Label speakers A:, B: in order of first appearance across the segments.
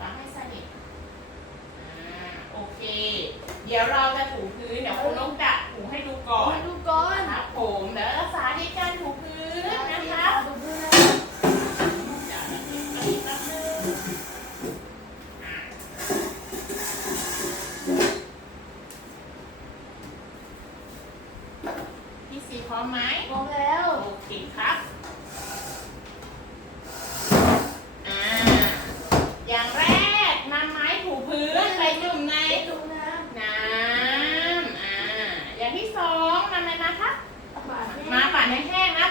A: ปาให้สนิทโอเค เดี๋ยวเราจะถูพื้นเดี๋ยวคุณน้องจะถูให้ดูก่อน
B: ดูก่อน
A: ครับผมเดี๋ยวรักษาในการถูพื้นนะคะ
B: พื่น
A: พี่สีพร้อมไหม
B: พร้อมแล้ว
A: โอเคครับ อ่าอย่าง จุ่มใน
B: จุ่
A: มน้ำน้ำอ่าอย่างที่
B: สอ
A: งทำอะ
B: ไร
A: มาคะมา มา
B: ป่
A: นให้แห้งนะ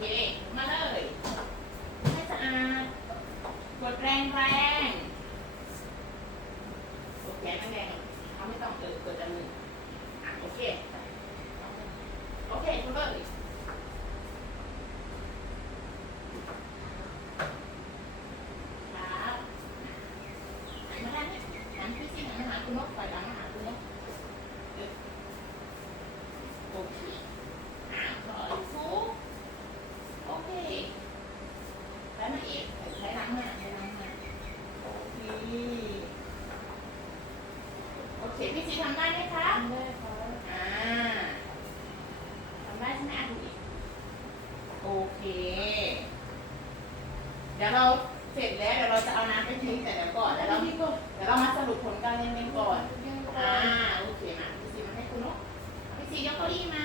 A: Yeah. โอเคพี่ซีทำได้ไหมคะ
B: ทำได้ครับ
A: อ่าทำได้ใช่ไหมอะดูอีกโอเค เดี๋ยวเราเสร็จแล้วเดี๋ยวเราจะเอาน้ำไปทิ้งแต่เดี๋ยวก่อนเดี๋ยวเราเดี๋ยวเรามาสรุปผลการเรียนกันก่อน อ่าโอเคมาพี่ซีมาให้คุณเนาะพี่ซียกเก้าอี้มา